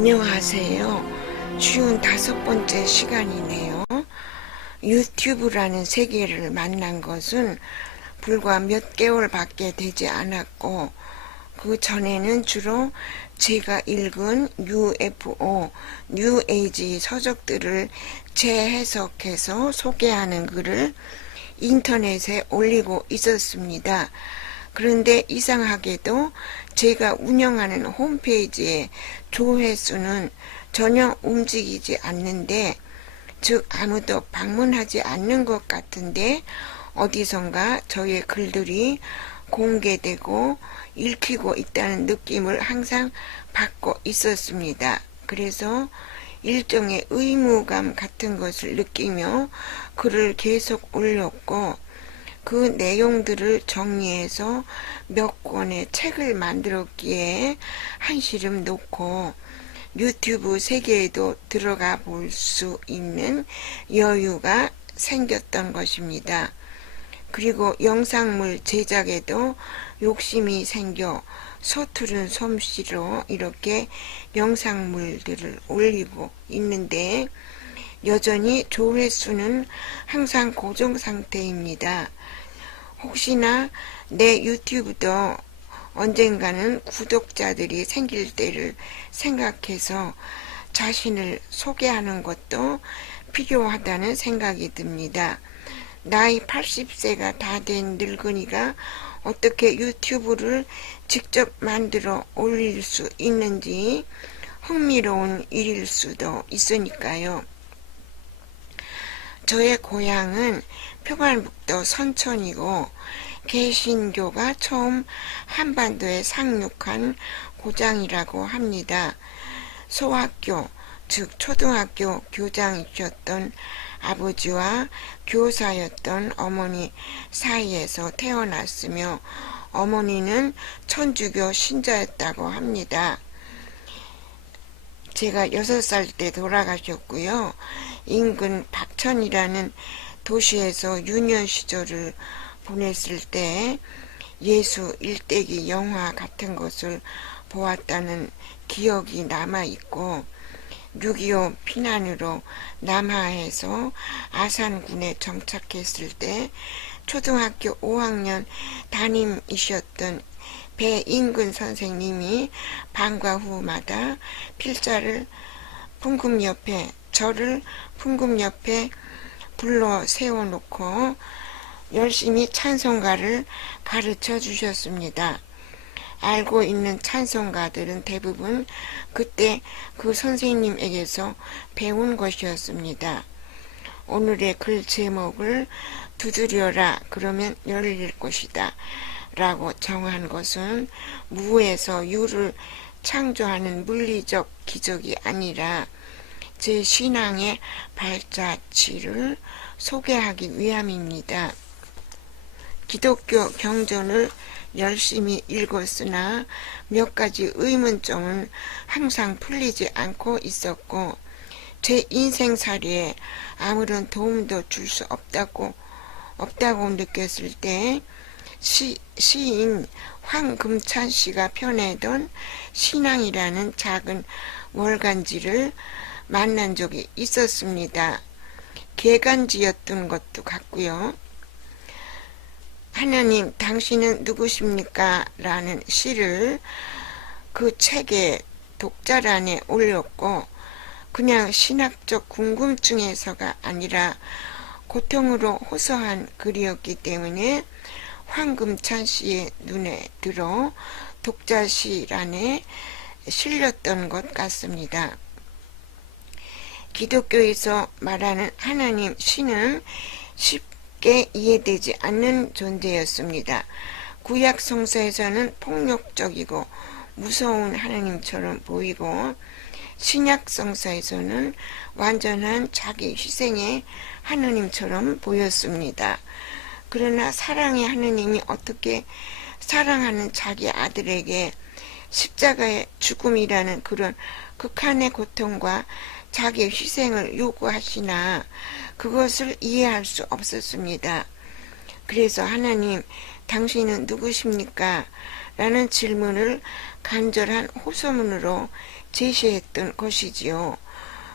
안녕하세요. 쉬운 5번째 시간이네요. 유튜브라는 세계를 만난 것은 불과 몇 개월밖에 되지 않았고, 그 전에는 주로 제가 읽은 UFO, 뉴에이지 서적들을 재해석해서 소개하는 글을 인터넷에 올리고 있었습니다. 그런데 이상하게도 제가 운영하는 홈페이지의 조회수는 전혀 움직이지 않는데, 즉 아무도 방문하지 않는 것 같은데 어디선가 저의 글들이 공개되고 읽히고 있다는 느낌을 항상 받고 있었습니다. 그래서 일종의 의무감 같은 것을 느끼며 글을 계속 올렸고, 그 내용들을 정리해서 몇 권의 책을 만들었기에 한시름 놓고 유튜브 세계에도 들어가 볼 수 있는 여유가 생겼던 것입니다. 그리고 영상물 제작에도 욕심이 생겨 서투른 솜씨로 이렇게 영상물들을 올리고 있는데, 여전히 조회수는 항상 고정 상태입니다. 혹시나 내 유튜브도 언젠가는 구독자들이 생길 때를 생각해서 자신을 소개하는 것도 필요하다는 생각이 듭니다. 나이 80세가 다 된 늙은이가 어떻게 유튜브를 직접 만들어 올릴 수 있는지 흥미로운 일일 수도 있으니까요. 저의 고향은 표관북도 선천이고, 개신교가 처음 한반도에 상륙한 고장이라고 합니다. 소학교, 즉 초등학교 교장이셨던 아버지와 교사였던 어머니 사이에서 태어났으며, 어머니는 천주교 신자였다고 합니다. 제가 6살 때 돌아가셨고요. 인근 박천이라는 도시에서 유년 시절을 보냈을 때 예수 일대기 영화 같은 것을 보았다는 기억이 남아있고, 6.25 피난으로 남하에서 아산군에 정착했을 때 초등학교 5학년 담임이셨던 배인근 선생님이 방과 후마다 필자를 저를 풍금 옆에 불러 세워놓고 열심히 찬송가를 가르쳐 주셨습니다. 알고 있는 찬송가들은 대부분 그때 그 선생님에게서 배운 것이었습니다. 오늘의 글 제목을 두드려라 그러면 열릴 것이다 라고 정한 것은 무에서 유를 창조하는 물리적 기적이 아니라 제 신앙의 발자취를 소개하기 위함입니다. 기독교 경전을 열심히 읽었으나 몇 가지 의문점은 항상 풀리지 않고 있었고, 제 인생살이에 아무런 도움도 줄 수 없다고 느꼈을 때 시인 황금찬 씨가 펴내던 신앙이라는 작은 월간지를 만난 적이 있었습니다. 개간지였던 것도 같고요. 하나님, 당신은 누구십니까? 라는 시를 그 책의 독자란에 올렸고, 그냥 신학적 궁금증에서가 아니라 고통으로 호소한 글이었기 때문에 황금찬 씨의 눈에 들어 독자시란에 실렸던 것 같습니다. 기독교에서 말하는 하나님, 신은 쉽게 이해되지 않는 존재였습니다. 구약 성서에서는 폭력적이고 무서운 하나님처럼 보이고, 신약 성서에서는 완전한 자기 희생의 하나님처럼 보였습니다. 그러나 사랑의 하나님이 어떻게 사랑하는 자기 아들에게 십자가의 죽음이라는 그런 극한의 고통과 자기 희생을 요구하시나, 그것을 이해할 수 없었습니다. 그래서 하나님, 당신은 누구십니까? 라는 질문을 간절한 호소문으로 제시했던 것이지요.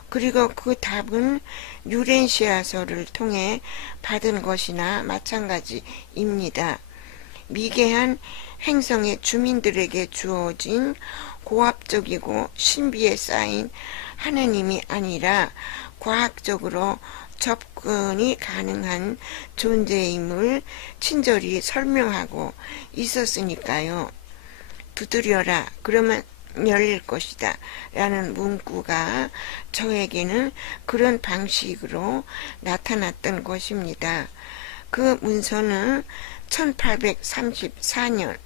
그리고 그 답은 유렌시아서를 통해 받은 것이나 마찬가지입니다. 미개한 행성의 주민들에게 주어진 고압적이고 신비에 쌓인 하느님이 아니라 과학적으로 접근이 가능한 존재임을 친절히 설명하고 있었으니까요. 두드려라, 그러면 열릴 것이다 라는 문구가 저에게는 그런 방식으로 나타났던 것입니다. 그 문서는 1834년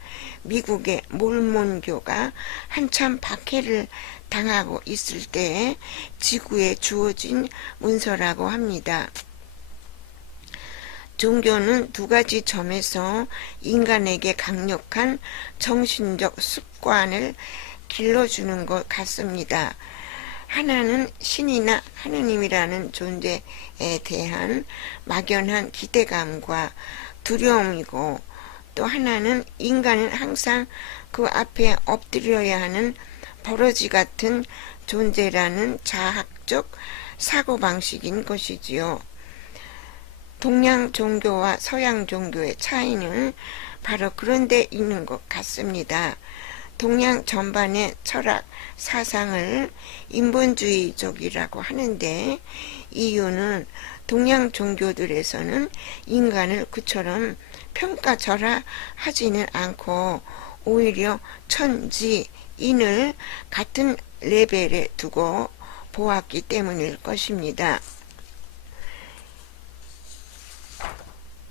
미국의 몰몬교가 한참 박해를 당하고 있을 때에 지구에 주어진 문서라고 합니다. 종교는 두 가지 점에서 인간에게 강력한 정신적 습관을 길러주는 것 같습니다. 하나는 신이나 하느님이라는 존재에 대한 막연한 기대감과 두려움이고, 또 하나는 인간은 항상 그 앞에 엎드려야 하는 버러지 같은 존재라는 자학적 사고방식인 것이지요. 동양 종교와 서양 종교의 차이는 바로 그런 데 있는 것 같습니다. 동양 전반의 철학 사상을 인본주의적이라고 하는데, 이유는 동양 종교들에서는 인간을 그처럼 평가절하하지는 않고 오히려 천지, 인을 같은 레벨에 두고 보았기 때문일 것입니다.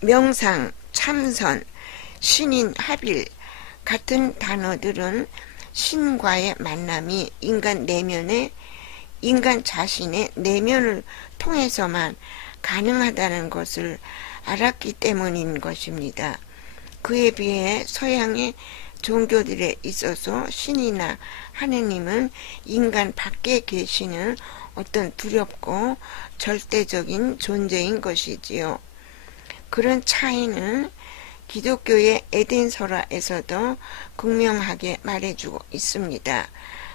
명상, 참선, 신인, 합일 같은 단어들은 신과의 만남이 인간 자신의 내면을 통해서만 가능하다는 것을 알았기 때문인 것입니다. 그에 비해 서양의 종교들에 있어서 신이나 하느님은 인간 밖에 계시는 어떤 두렵고 절대적인 존재인 것이지요. 그런 차이는 기독교의 에덴설화에서도 극명하게 말해주고 있습니다.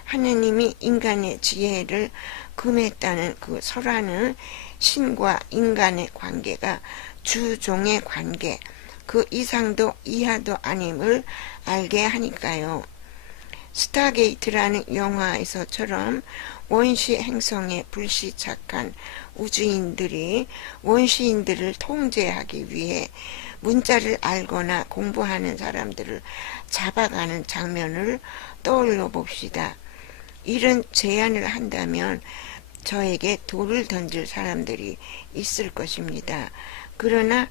하느님이 인간의 지혜를 금했다는 그 설화는 신과 인간의 관계가 주종의 관계, 그 이상도 이하도 아님을 알게 하니까요. 스타게이트라는 영화에서처럼 원시 행성에 불시착한 우주인들이 원시인들을 통제하기 위해 문자를 알거나 공부하는 사람들을 잡아가는 장면을 떠올려 봅시다. 이런 제안을 한다면 저에게 돌을 던질 사람들이 있을 것입니다. 그러나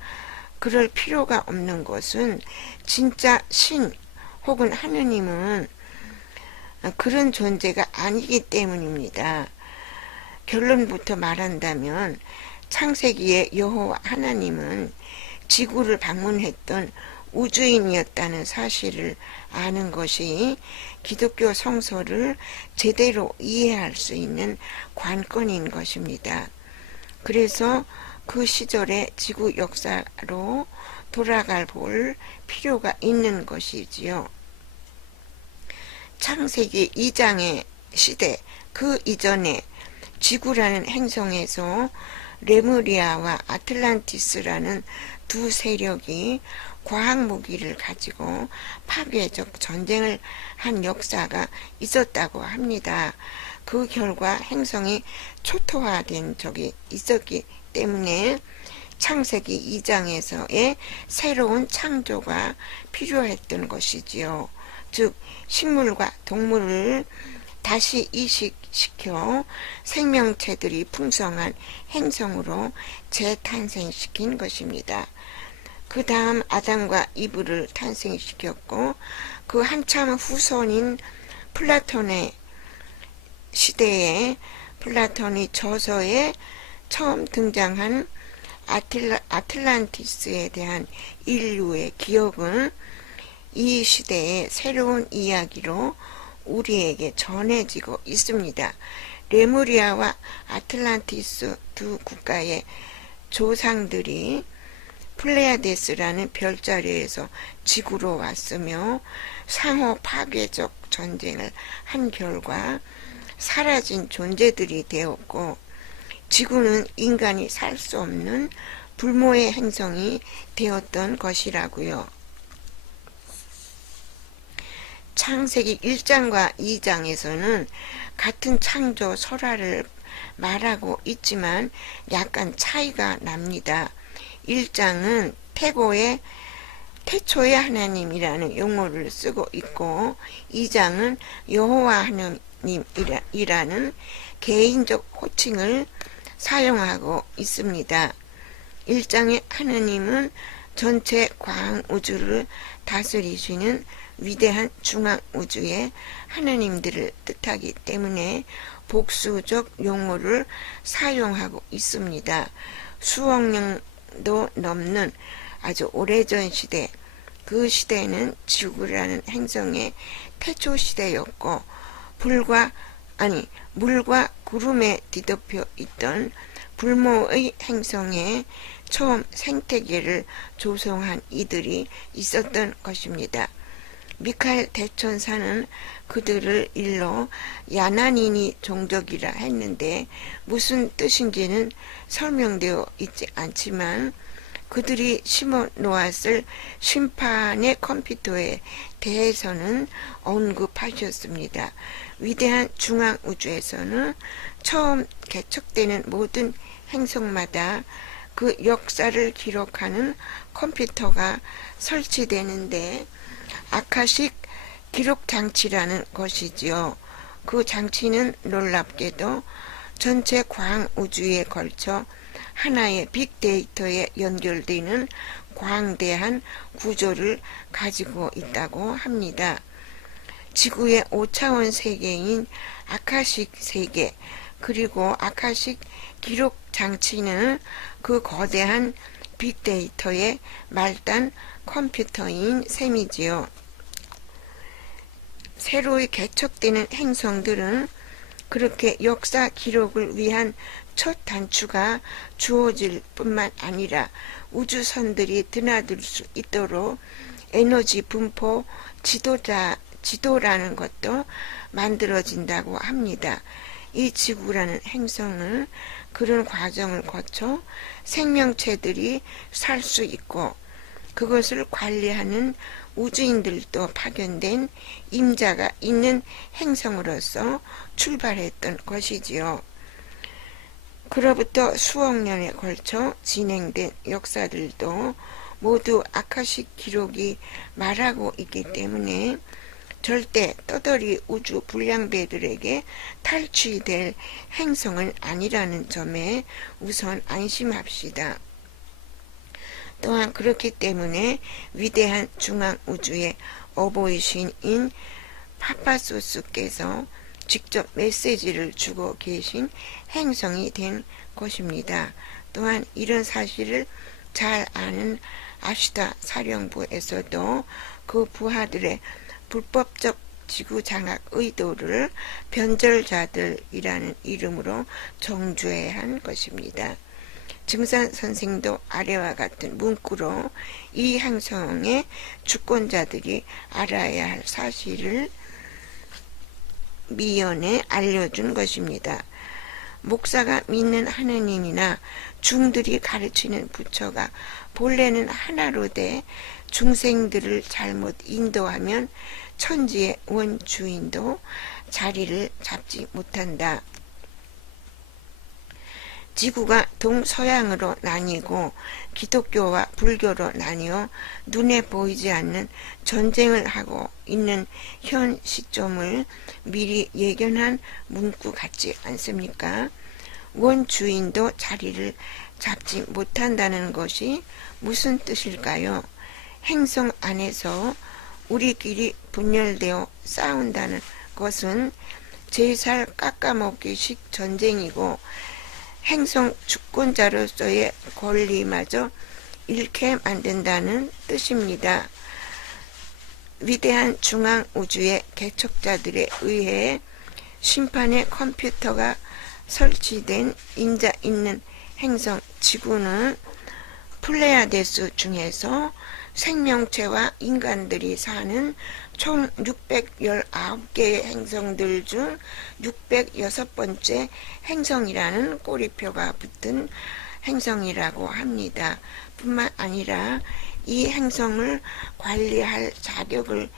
그럴 필요가 없는 것은 진짜 신 혹은 하느님은 그런 존재가 아니기 때문입니다. 결론부터 말한다면 창세기의 여호와 하나님은 지구를 방문했던 우주인이었다는 사실을 아는 것이 기독교 성서를 제대로 이해할 수 있는 관건인 것입니다. 그래서 그 시절의 지구 역사로 돌아갈 볼 필요가 있는 것이지요. 창세기 2장의 시대, 그 이전에 지구라는 행성에서 레무리아와 아틀란티스라는 두 세력이 과학 무기를 가지고 파괴적 전쟁을 한 역사가 있었다고 합니다. 그 결과 행성이 초토화된 적이 있었기 때문에 창세기 2장에서의 새로운 창조가 필요했던 것이지요. 즉 식물과 동물을 다시 이식시켜 생명체들이 풍성한 행성으로 재탄생시킨 것입니다. 그 다음 아담과 이브를 탄생시켰고, 그 한참 후손인 플라톤의 시대에 플라톤이 저서에 처음 등장한 아틀란티스에 대한 인류의 기억은 이 시대의 새로운 이야기로 우리에게 전해지고 있습니다. 레무리아와 아틀란티스 두 국가의 조상들이 플레야데스라는 별자리에서 지구로 왔으며 상호 파괴적 전쟁을 한 결과 사라진 존재들이 되었고, 지구는 인간이 살 수 없는 불모의 행성이 되었던 것이라고요. 창세기 1장과 2장에서는 같은 창조 설화를 말하고 있지만 약간 차이가 납니다. 1장은 태초의 하나님이라는 용어를 쓰고 있고, 2장은 여호와 하나님이라는 개인적 호칭을 사용하고 있습니다. 1장의 하나님은 전체 광우주를 다스리시는 위대한 중앙우주의 하나님들을 뜻하기 때문에 복수적 용어를 사용하고 있습니다. 수억 년도 넘는 아주 오래전 시대, 그 시대는 지구라는 행성의 태초 시대였고, 물과 구름에 뒤덮여 있던 불모의 행성에 처음 생태계를 조성한 이들이 있었던 것입니다. 미카엘 대천사는 그들을 일러 야나니니 종족이라 했는데 무슨 뜻인지는 설명되어 있지 않지만, 그들이 심어 놓았을 심판의 컴퓨터에 대해서는 언급하셨습니다. 위대한 중앙우주에서는 처음 개척되는 모든 행성마다 그 역사를 기록하는 컴퓨터가 설치되는데, 아카식 기록 장치라는 것이지요. 그 장치는 놀랍게도 전체 광우주에 걸쳐 하나의 빅데이터에 연결되는 광대한 구조를 가지고 있다고 합니다. 지구의 5차원 세계인 아카식 세계, 그리고 아카식 기록 장치는 그 거대한 빅데이터의 말단 컴퓨터인 셈이지요. 새로이 개척되는 행성들은 그렇게 역사 기록을 위한 첫 단추가 주어질 뿐만 아니라 우주선들이 드나들 수 있도록 에너지 분포 지도라는 것도 만들어진다고 합니다. 이 지구라는 행성은 그런 과정을 거쳐 생명체들이 살 수 있고, 그것을 관리하는 우주인들도 파견된 임자가 있는 행성으로서 출발했던 것이지요. 그로부터 수억 년에 걸쳐 진행된 역사들도 모두 아카식 기록이 말하고 있기 때문에 절대 떠돌이 우주 불량배들에게 탈취될 행성은 아니라는 점에 우선 안심합시다. 또한 그렇기 때문에 위대한 중앙우주의 어보이신인 파파소스께서 직접 메시지를 주고 계신 행성이 된 것입니다. 또한 이런 사실을 잘 아는 아시다 사령부에서도 그 부하들의 불법적 지구 장악 의도를 변절자들이라는 이름으로 정죄해야 한 것입니다. 증산 선생도 아래와 같은 문구로 이 행성의 주권자들이 알아야 할 사실을 미연에 알려준 것입니다. 목사가 믿는 하느님이나 중들이 가르치는 부처가 본래는 하나로 돼 중생들을 잘못 인도하면 천지의 원주인도 자리를 잡지 못한다. 지구가 동서양으로 나뉘고 기독교와 불교로 나뉘어 눈에 보이지 않는 전쟁을 하고 있는 현 시점을 미리 예견한 문구 같지 않습니까? 원주인도 자리를 잡지 못한다는 것이 무슨 뜻일까요? 행성 안에서 우리끼리 분열되어 싸운다는 것은 제살 깎아먹기식 전쟁이고, 행성 주권자로서의 권리마저 잃게 만든다는 뜻입니다. 위대한 중앙우주의 개척자들에 의해 심판의 컴퓨터가 설치된 인자 있는 행성 지구는 플레야데스 중에서 생명체와 인간들이 사는 총 619개의 행성들 중 606번째 행성이라는 꼬리표가 붙은 행성이라고 합니다. 뿐만 아니라 이 행성을 관리할 자격을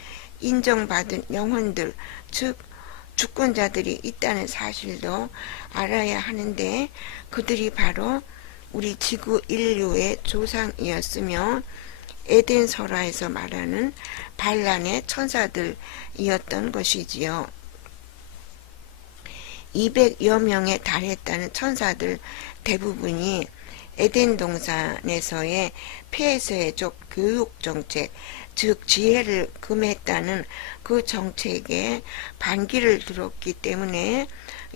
인정받은 영혼들, 즉 주권자들이 있다는 사실도 알아야 하는데, 그들이 바로 우리 지구 인류의 조상이었으며 에덴 설화에서 말하는 반란의 천사들이었던 것이지요. 200여 명에 달했다는 천사들 대부분이 에덴 동산에서의 폐쇄적 교육 정책, 즉 지혜를 금했다는 그 정책에 반기를 들었기 때문에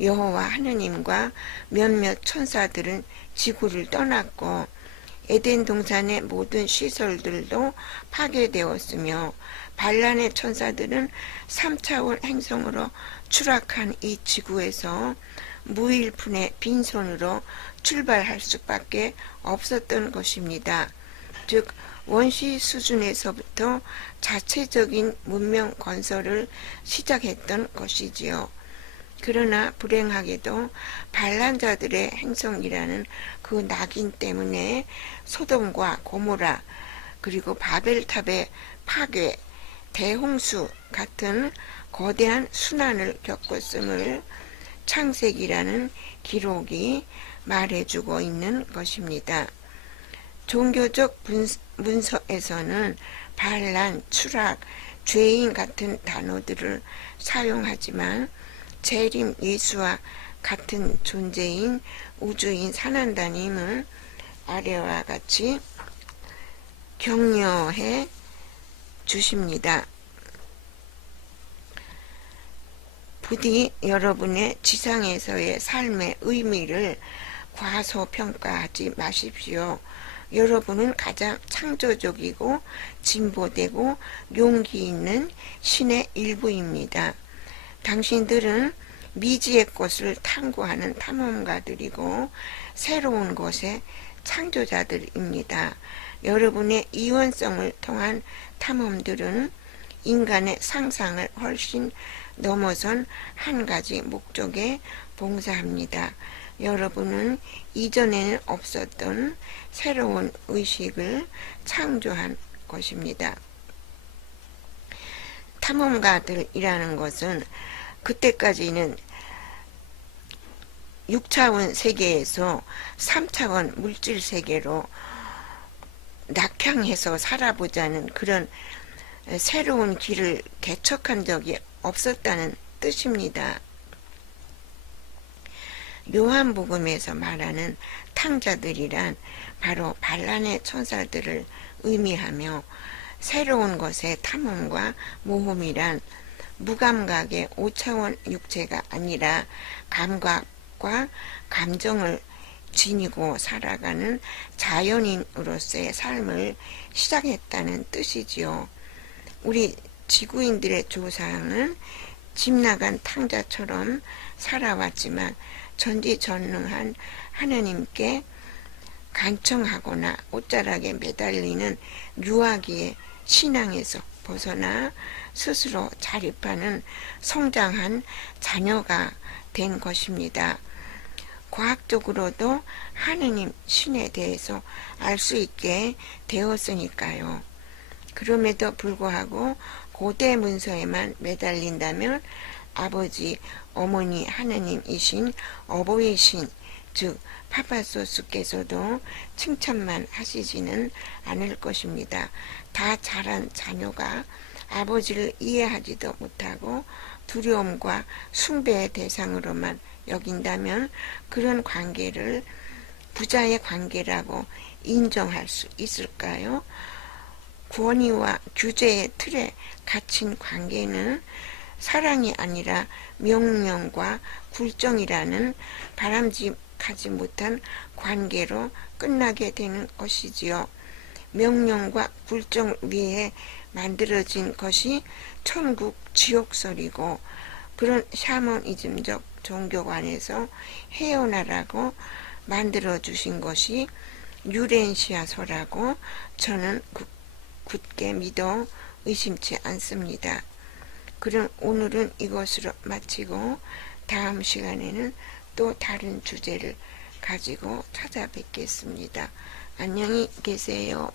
여호와 하느님과 몇몇 천사들은 지구를 떠났고 에덴 동산의 모든 시설들도 파괴되었으며 반란의 천사들은 3차원 행성으로 추락한 이 지구에서 무일푼의 빈손으로 출발할 수밖에 없었던 것입니다. 즉 원시 수준에서부터 자체적인 문명 건설을 시작했던 것이지요. 그러나 불행하게도 반란자들의 행성이라는 그 낙인 때문에 소돔과 고모라, 그리고 바벨탑의 파괴, 대홍수 같은 거대한 순환을 겪었음을 창세기라는 기록이 말해주고 있는 것입니다. 종교적 문서에서는 반란, 추락, 죄인 같은 단어들을 사용하지만 재림 예수와 같은 존재인 우주인 사난다님을 아래와 같이 격려해 주십니다. 부디 여러분의 지상에서의 삶의 의미를 과소평가하지 마십시오. 여러분은 가장 창조적이고 진보되고 용기 있는 신의 일부입니다. 당신들은 미지의 것을 탐구하는 탐험가들이고 새로운 것의 창조자들입니다. 여러분의 이원성을 통한 탐험들은 인간의 상상을 훨씬 넘어선 한 가지 목적에 봉사합니다. 여러분은 이전에는 없었던 새로운 의식을 창조한 것입니다. 탐험가들이라는 것은 그때까지는 6차원 세계에서 3차원 물질 세계로 낙향해서 살아보자는 그런 새로운 길을 개척한 적이 없었다는 뜻입니다. 요한복음에서 말하는 탕자들이란 바로 반란의 천사들을 의미하며, 새로운 것의 탐험과 모험이란 무감각의 5차원 육체가 아니라 감각과 감정을 지니고 살아가는 자연인으로서의 삶을 시작했다는 뜻이지요. 우리 지구인들의 조상은 집 나간 탕자처럼 살아왔지만 전지전능한 하느님께 간청하거나 옷자락에 매달리는 유아기의 신앙에서 벗어나 스스로 자립하는 성장한 자녀가 된 것입니다. 과학적으로도 하느님 신에 대해서 알 수 있게 되었으니까요. 그럼에도 불구하고 고대 문서에만 매달린다면 아버지, 어머니 하느님이신 어버이신, 즉 파파소스께서도 칭찬만 하시지는 않을 것입니다. 다 자란 자녀가 아버지를 이해하지도 못하고 두려움과 숭배의 대상으로만 여긴다면 그런 관계를 부자의 관계라고 인정할 수 있을까요? 권위와 규제의 틀에 갇힌 관계는 사랑이 아니라 명령과 굴정이라는 바람직하지 못한 관계로 끝나게 되는 것이지요. 명령과 굴정 위에 만들어진 것이 천국 지옥설이고, 그런 샤머니즘적 종교관에서 헤어나라고 만들어 주신 것이 유렌시아소라고 저는 굳게 믿어 의심치 않습니다. 그럼 오늘은 이것으로 마치고 다음 시간에는 또 다른 주제를 가지고 찾아뵙겠습니다. 안녕히 계세요.